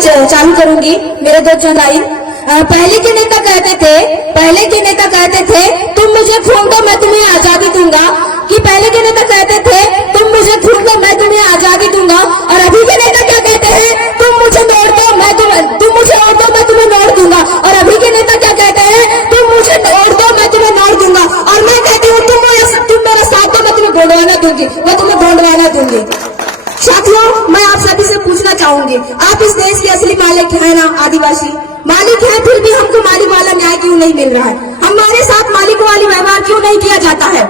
चालू करूंगी मेरे दो चार लाइन। पहले के नेता कहते थे तुम मुझे खून दो मैं तुम्हें आजादी दूंगा, कि पहले के नेता कहते थे तुम मुझे खून दो मैं तुम्हें आजादी दूंगा, और अभी के नेता क्या कहते हैं तुम मुझे नोट दो तुम मुझे वोट दो मैं तुम्हें नोट दूंगा, और अभी के नेता क्या कहते हैं तुम मुझे वोट दो मैं तुम्हें नोट दूंगा, और मैं कहती हूँ तुम मेरा साथ दो मैं तुम्हें गोंडवाना दूंगी। साथियों, मैं आप सभी से पूछना चाहूंगी, आप इस देश के असली मालिक हैं ना? आदिवासी मालिक है, फिर भी हमको मालिक वाला न्याय क्यों नहीं मिल रहा है? हमारे साथ मालिक वाली व्यवहार क्यों नहीं किया जाता है?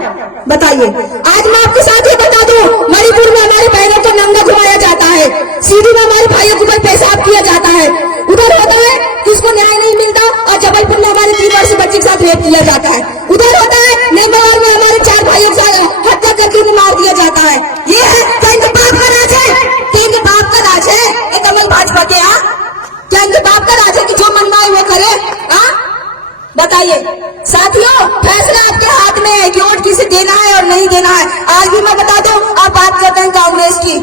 बताइए। आज मैं आपके साथ ये बता दूं, मणिपुर में हमारे बहनों को नंगा घुमाया जाता है, सीधी में हमारे भाइयों के ऊपर पेशाब किया जाता है, उधर होता है कि उसको न्याय नहीं मिलता, और जबलपुर में हमारे 3 वर्षीय बच्चे के साथ रेप किया जाता है, उधर होता है नेमावर में हमारे 4 भाइयों के साथ हत्या करके उन्हें मार दिया जाता है। ये है केंद्र बाप का राज है, केंद्र बाप का राज है। एक कमल भाजपा के यहाँ केंद्र बाप का राज है कि जो मन में वो करे। बताइए साथियों, फैसला आपके हाथ में है कि वोट किसे देना है और नहीं देना है। आज भी मैं बता दूं, आप बात करते हैं कांग्रेस की।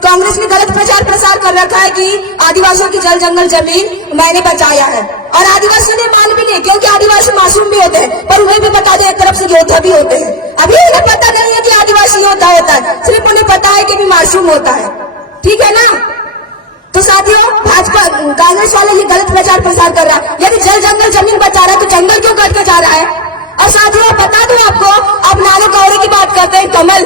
कांग्रेस ने गलत प्रचार प्रसार कर रखा है कि आदिवासियों की जल जंगल जमीन मैंने बचाया है, और आदिवासियों ने मान भी नहीं, क्योंकि आदिवासी मासूम भी होते हैं, पर उन्हें भी बता दें एक तरफ से योद्धा भी होते हैं। अभी उन्हें पता नहीं है कि आदिवासी योद्धा होता है, सिर्फ उन्हें पता है कि भी मासूम होता है। ठीक है ना? तो साथियों, भाजपा कांग्रेस वाले ये गलत प्रचार प्रसार कर रहा है। यदि जल जंगल जमीन बचा रहा है तो जंगल क्यों काट के जा रहा है? और साथियों, बता दूं आपको, आप नानो कौड़े की बात करते हैं, कमल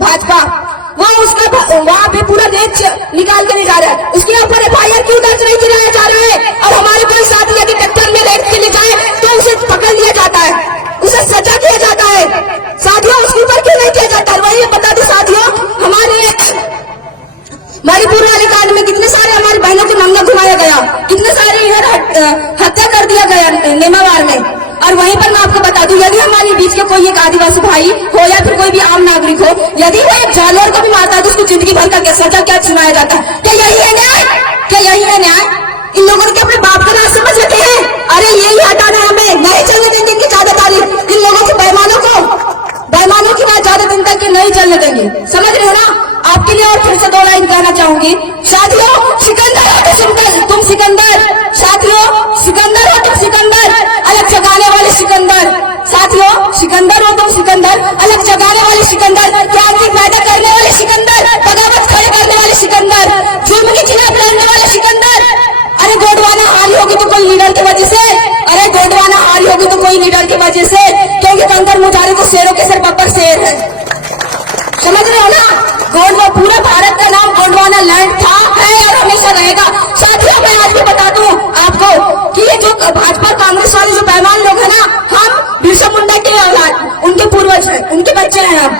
भाजपा वहाँ पे पूरा रेत निकाल के नहीं जा रहा है, उसके ऊपर FIR क्यों दर्ज नहीं कराया जा रहा है? और हमारे कोई साथी यदि ट्रैक्टर में रेत के ले जाए तो उसे पकड़ लिया जाता है, उसे सजा दिया जाता है। साथियों, उसके ऊपर क्यों नहीं किया जाता है? वही बता दो साथियों, हमारे मणिपुर वाले कांड में कितने सारे हमारी बहनों को नंगा घुमाया गया, कितने सारे हत्या कर दिया गया नेमावार में। और वहीं पर मैं आपको बता दूं, यदि हमारे बीच के कोई एक आदिवासी भाई हो या फिर कोई भी आम नागरिक हो, यदि वो एक जानवर को भी मारता है तो उसको जिंदगी भर का सजा क्या सुनाया जाता है? क्या यही है न्याय? क्या यही है न्याय? इन लोगों ने क्या अपने बाप का राज समझ रखे हैं? अरे यही हटाना, हमें नहीं चलने देंगे इनकी ज्यादातारी, इन लोगों के बेईमानों की बात ज्यादा दिन तक नहीं चलने देंगे। समझ रहे हो ना? आपके लिए और फिर से 2 लाइन कहना चाहूंगी। साथियों, सिकंदर हो तो तुम सिकंदर, साथियों सिकंदर हो तुम सिकंदर, अलग जगाने वाले सिकंदर। साथियों, सिकंदर हो तुम सिकंदर, अलग जगाने वाले सिकंदर, क्रांति पैदा करने वाले सिकंदर, बगावत खड़े करने वाले सिकंदर, जुल्म के खिलाफ लड़ने वाले सिकंदर। अरे गोंडवाना हारी होगी तो कोई लीडर की वजह से, अरे गोंडवाना हारी होगी तो कोई लीडर की वजह से, क्योंकि कंकर मुजारे को शेरों के सिर बब्बर शेर है। समझ रहे हो ना? गोंडवा, पूरे भारत का नाम गोंडवाना लैंड था, है और हमेशा रहेगा। साथियों, मैं आज भी बता दूं आपको कि ये जो भाजपा कांग्रेस वाले जो बेईमान लोग हैं ना, हम बिरसा मुंडा के औलाद, उनके पूर्वज हैं, उनके बच्चे हैं, हम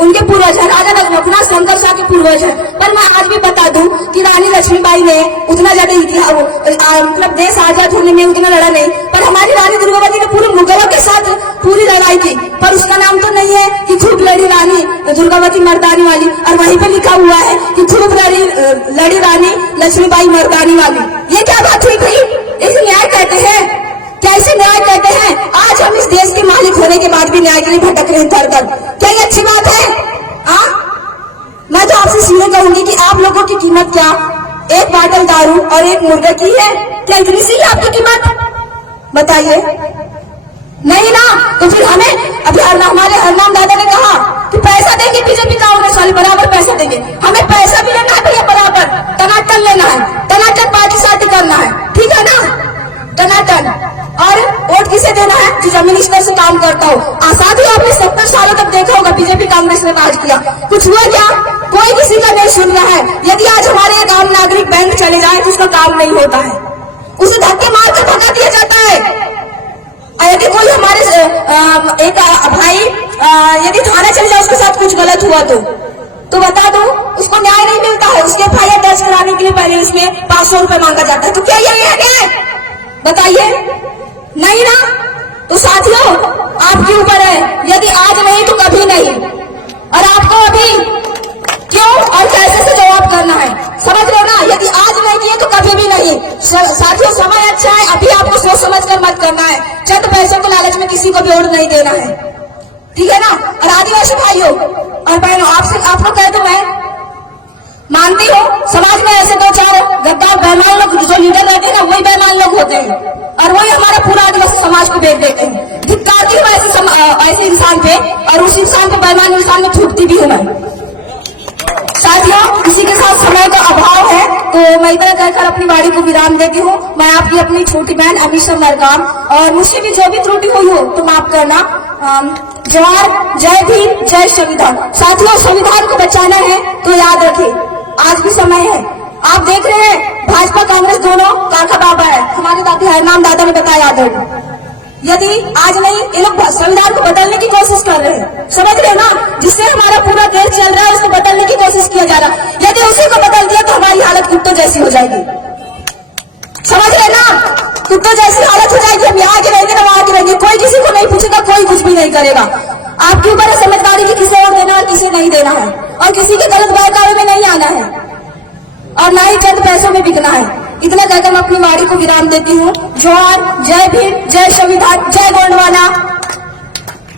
उनके पूर्वज है, राजा रघुनाथ शंकर शाह के पूर्वज है। पर मैं आज भी बता दूं कि रानी लक्ष्मीबाई ने उतना ज्यादा मतलब देश आजाद होने में उतना लड़ा नहीं, पर हमारी रानी दुर्गावती ने पूरे मुगलों के साथ पूरी लड़ाई की, पर उसका नाम तो नहीं है कि खूब लड़ी रानी दुर्गावती मर्दानी वाली, और वहीं पर लिखा हुआ है कि खूब लड़ी रानी लक्ष्मीबाई मर्दानी वाली। ये क्या बात हुई भाई? इसे न्याय कहते हैं? कैसे न्याय कहते हैं? आज हम इस देश के मालिक होने के बाद भी न्याय के लिए भटक रहे हैं दर-दर। क्या ये अच्छी बात है? मैं तो आपसे सीधे कहूंगी कि आप लोगों की कीमत क्या एक बाटल दारू और एक मुर्गे की है? क्या इतनी सी है आपकी कीमत? बताइए। नहीं ना? तो फिर हमें अभी हमारे हरनाम दादा ने कहा कि पैसा देंगे बीजेपी कांग्रेस वाले, बराबर पैसा देंगे। हमें पैसा भी लेना है भैया, बराबर टनाटन लेना है, टनाटन पार्टी साटी करना है। ठीक है ना? टनाटन। और वोट किसे देना है? जो जमीन स्तर से काम करता हो। साथ ही आपने 70 सालों तक देखा होगा बीजेपी कांग्रेस ने राज किया, कुछ हुआ क्या? कोई किसी का नहीं सुन रहा है। यदि आज हमारे एक आम नागरिक बैंक चले जाए तो उसका काम नहीं होता है, उसे धक्के मार कर भगा दिया जाता है। यदि कोई हमारे एक भाई यदि थाने चले जाए उसके साथ कुछ गलत हुआ तो बता दो उसको न्याय नहीं मिलता है, उसके FIR दर्ज कराने के लिए पहले उसमें 500 रुपए मांगा जाता है। तो क्या यही है न्याय? बताइए। नहीं ना? तो साथियों, आपके ऊपर है, यदि आज नहीं तो कभी नहीं, और आपको अभी क्यों और कैसे से जवाब करना है। समझ रहे हो ना? यदि आज नहीं किए तो कभी भी नहीं। साथियों, समय अच्छा है, अभी आपको सोच समझ कर मत करना है, चंद पैसों के लालच में किसी को भी वोट नहीं देना है। ठीक है ना? और आदिवासी भाइयों और बहनों, आप लोग कह दो मैं मानती हूँ समाज में ऐसे इतना कहकर अपनी वाणी को विराम देती हूँ। मैं आपकी अपनी छोटी बहन अमीशा मरकाम, और मुझसे भी जो भी त्रुटि हुई हो तो माफ करना। जोहार, जय भीम, जय संविधान। साथियों, संविधान को बचाना है तो याद रखें, आज भी समय है। आप देख रहे हैं भाजपा कांग्रेस दोनों काका बाबा है, हमारे दादी हरनाम दादा ने बताया आदर। यदि आज नहीं, ये लोग संविधान को बदलने की कोशिश कर रहे हैं, समझ रहे हैं ना, जिससे हमारा पूरा देश चल रहा है उसको बदलने की कोशिश किया जा रहा है। यदि उसी को बदल दिया तो हमारी हालत कुत्तों जैसी हो जाएगी, समझ रहे हैं ना, कुत्तों जैसी हालत हो जाएगी। हम यहाँ के रहेंगे ना वहां के रहेंगे, कोई किसी को नहीं पूछेगा, कोई कुछ भी नहीं करेगा। आपके ऊपर है समझदारी की किसे और देना और किसे नहीं देना है, और किसी के गलत बहकावे में नहीं आना है, और ना ही चंद पैसों में बिकना है। इतना कहकर मैं अपनी वाणी को विराम देती हूँ। जोहार, जय भीम, जय संविधान, जय गोंडवाना।